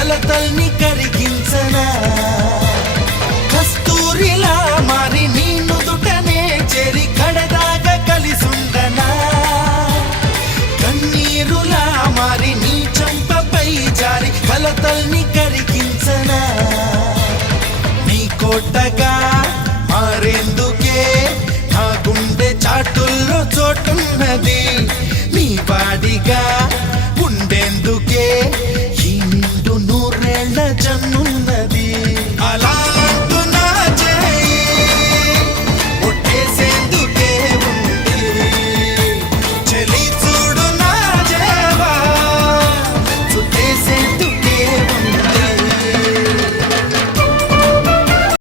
కలతల్ని కరిగించనా కస్తూరిలా మారి నీ నుదుటనే చెరి కడదాగా కలిసుండనా కన్నీరులా మారి నీ చంపపై జారి కలతల్ని కరిగించనా నీ కోటగా మారేందుకే నా గుండె చాటుల్లో చోటున్నది నీ వాడిగా ఉండేందుకే ఈ నిండు నూరేళ్ల జన్మున్నది